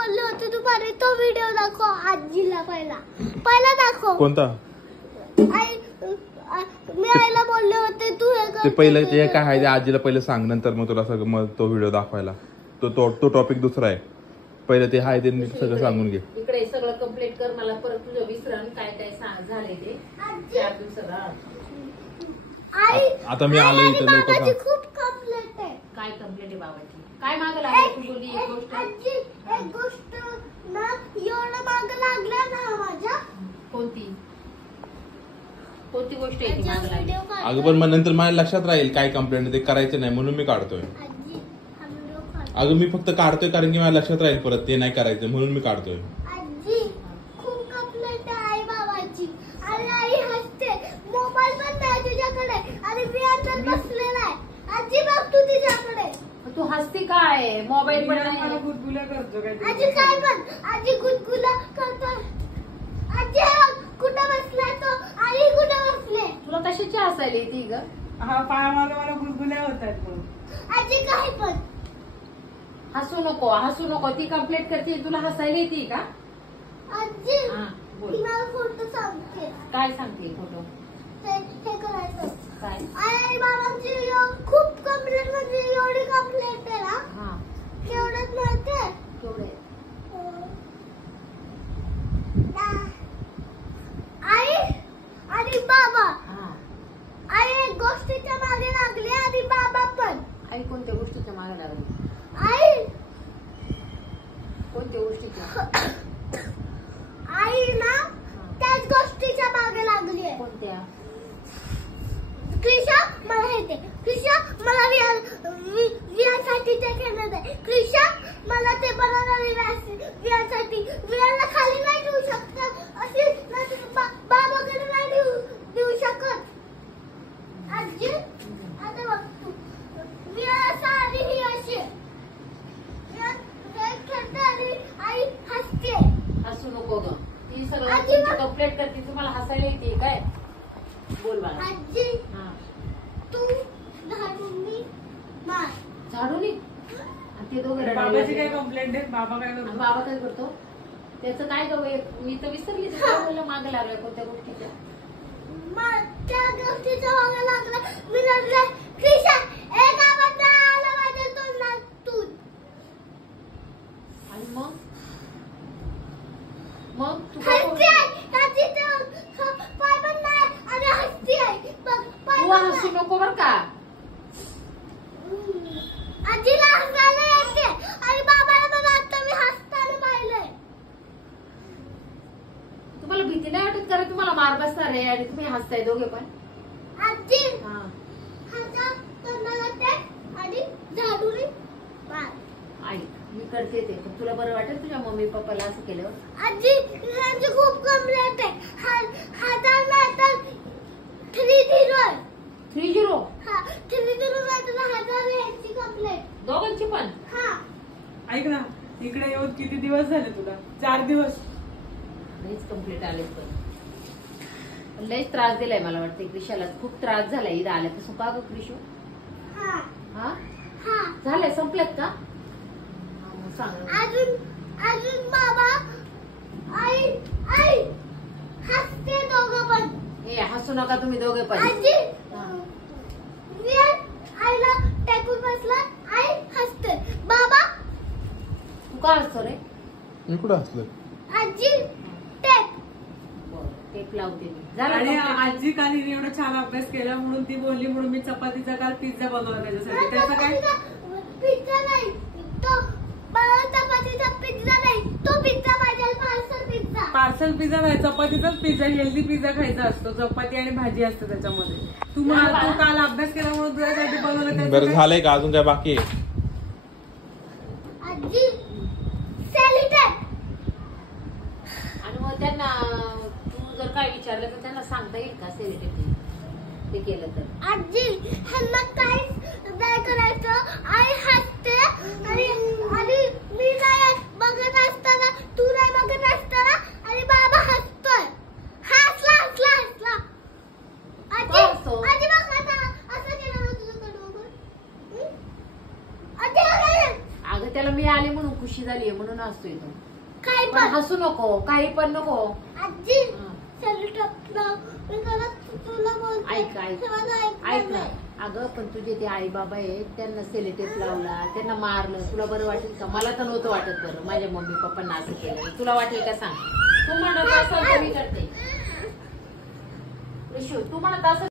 बोलले होते दुपारी तो व्हिडिओ दाखव आजीला पहिला दाखव. कोणता? मी आईला बोलले होते तू हे ते पहिलं ते काय आहे ते आजीला पहिलं सांग, नंतर मग तुला सगळं मग तो व्हिडिओ दाखवायला. तो टॉपिक दुसरा आहे. पहिलं ते हाय ते सगळं सांगून घे. इकडे सगळं कंप्लीट कर. मला परत तुझं विसरण काय काय झालंय ते 4 दिवसात. आता मी आलो इथं लवकर सांग. खूप कंप्लीट आहे. काय कंप्लीट आहे बाबाची? काय मागं लागली तू बोलली एक गोष्ट? एक गोष्ट ना एवढं मागं लागल्या ना माझ्या. कोणती गोष्ट आहे ती मागं लागली? अगं पण मग नंतर माझ्या लक्षात राहील काय कंप्लेंट ते करायचं नाही म्हणून मी काढतोय. अगं मी फक्त काढतोय कारण की माझ्या लक्षात राहील परत ते नाही करायचं म्हणून मी काढतोय. आजी खूप कंप्लेंट आहे आई बाबाची. अरे आई हसते. मोबाईल पण नाही तुझ्याकडे. अरे मी अंदर बसलेला आहे. आजी बघ तू तुझ्याकडे. तू हसती काय? मोबाईल पण नाही. गुदगुल्या करतो काय? आजी काय पण आजी गुदगुला करतो. आजी कुठं बसलाय तो? आई कुठं बसले? तुला कशाची हसायला येते ग? हा पाय मला गुदगुल्या होतात मग. आजी काय पण हसू नको. ती कंप्लेंट करते तुला हसायला येते का? आजी हा बोल. ती मला फोटो सांगते. काय सांगते फोटो? हे करायचं काय? आई बाबांची खूप कंप्लेंट म्हणजे एवढी कंप्लेंट आहे ना. हा एवढंच माहिती केवढे? आई आणि बाबा. हा आई एक गोष्टीच्या मागे लागली आणि बाबा पण. आई कोणत्या गोष्टीच्या मागे लागली? आई कोणत्या गोष्टीच्या? आई ना त्याच गोष्टीच्या मागे लागली आहे. कोणत्या? क्रिशा मला हे दे. क्रिशा मला विहासाठी ते खेळणं दे. क्रिशा मला ते बनवणार विहासाठी. विहाला खाली नाही ठेवू शकत. अशी बाबाकडे नाही देऊ शकत. आजी आता बघ तू विहाला सारी ही अशी खेळते आणि आई हसते. हसू नको ग. ती सगळं कंप्लेंट करते तुम्हाला हसायला येते काय? बोल बाळा. आजी हा तू झाडून मार. झाडून ये. ते दोघं बाबाची काय कंप्लेंट आहे? बाबा काय करतो? बाबा काय करतो? त्याचं काय ग? मी तर विसरली. मागे लागलाय कोणत्या गोष्टीच्या? त्या गोष्टीच्या मागे लागला. मी लागले क्रिशा एक आवाज आला माझ्या तोंडातून. आणि मग तू हसते आहे. पाय पण नाही आणि हसते आहे. तू हसू नको बर का? आजीला हसायला येते आणि बाबाला पण आता मी हसताना पाहिलंय. तुम्हाला भीती नाही वाटत का? तुम्हाला मार बसणार आहे आणि तुम्ही हसताय दोघे पण. आजी हा हाता तोंडाला ते आणि झाडून मार. आई मी करते ते. पण तुला बरं वाटेल तुझ्या मम्मी पप्पाला असं केलं? आजी यांची खूप कंप्लेंट आहे. हजार नाही तर 3-0. 3-0? हा 3-0 नाही तर 1000 यांची कंप्लेंट. दोघांची पण? हा ऐक ना, इकडे येऊन किती दिवस झाले तुला? 4 दिवस. लईच कंप्लीट आले पण लईच त्रास दिलाय मला वाटतं. क्रिशाला खूप त्रास झालाय इथं आल्यापासून. का ग क्रिशू? हा हा हा झालंय? संपल्यात का? सांग. अजून बाबा आई हसते दोघं पण. ए हसू नका तुम्ही दोघे पण. आजी हा. आईला टेकून बसला. आई हसते. बाबा तू का हसतो रे? मी कुठं हसलं? आजी टेप. टेप लावते मी. आणि आजी काल हिने एवढा छान अभ्यास केला म्हणून ती बोलली म्हणून मी चपातीचा काल पिझ्झा बनवला त्याच्यासाठी. त्याचं काय? पिझ्झा नाही तो. चपातीचा पिझ्झा नाही तो. पिझ्झा पाहिजे. पार्सल पिझ्झा नाही, चपातीचाच पिझ्झा. हेल्दी पिझ्झा खायचा असतो. चपाती आणि भाजी असते त्याच्यामध्ये. तू काल अभ्यास केला म्हणून तुझ्यासाठी बनवलं. बरं झालंय का? अजून काय बाकी आहे? आजी सेलिब्रेट. आणि मग त्यांना तू जर काय विचारलं तर त्यांना सांगता येईल का सेलिब्रेट ते केलं तर? आजी ह्यांना काहीच नाही करायचं. आई हसते आणि मी नाही बघत असताना तू नाही बघत असताना आणि बाबा हसतोय. हसला. आजी बघ आता असं केलं ना तुझ्याकडे. अगं त्याला मी आले म्हणून खुशी झाली म्हणून नाचतोय तू काय पण पण हसू नको, काही पण नको. आजी हं. सेलोटेप लाव. मी खरंच तुला बोलते. ऐक ऐक ते माझं ऐकलं ऐक ना. नाही. अगं पण तुझे ते आई बाबा आहेत त्यांना सेलिटेप लावला, त्यांना मारलं, तुला बरं वाटेल का? मला तर नव्हतं वाटत बरं माझ्या मम्मी पप्पांना असं केलं. तुला वाटेल का सांग? तू म्हणत असेल तर मी करते. ऋषू, तू म्हणत असेल